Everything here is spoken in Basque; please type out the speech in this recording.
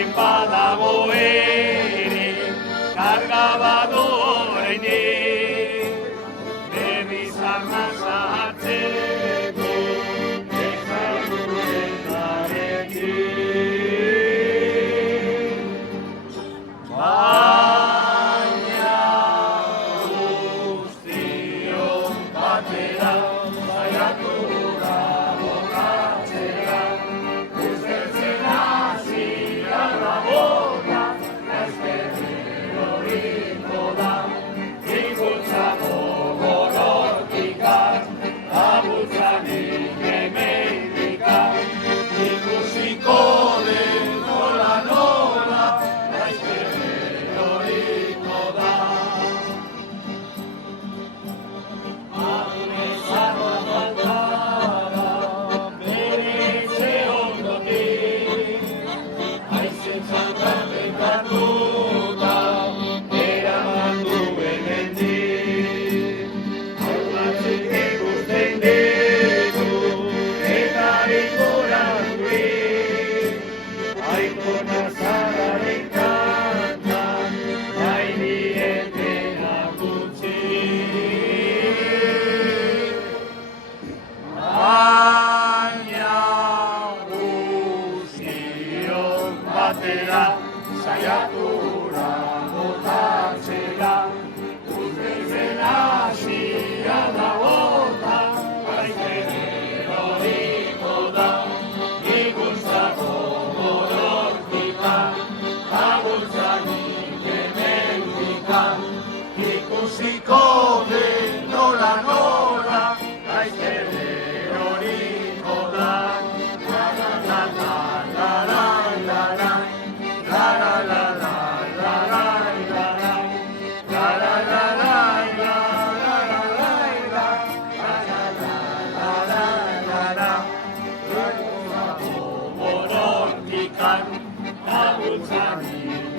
hemen badago ere, karga badu oraindik, berriz arnasa hartzeko, baina guztion batera saiatu da bokatzera, usteltzen hasia da bota, ezkerrero egingo da, ikuntza gogorortikak, abultzanik hemendikan, ikusiko den nola nola, ezkerrero egingo da. Adurezako faltara, bere etxe ondotik, haizen txantan bekatuta, eraman duen mendik. Aurratzek ikusten ditu, eta ikoranduik, aikona zararen kantan, bainietena gutxi. Baina guztion batera saiatu da botatzera, usteltzen hasia da bota, ezkerrero egingo da, ikuntza gogorortikak, abultzanik hemendikan, ikusiko den nola nola, ezkerrero egingo da. La la la la la la la, la la la la la la la la, la la la la la la la la, la la la la, ikuntza gogorortikak, abultzanik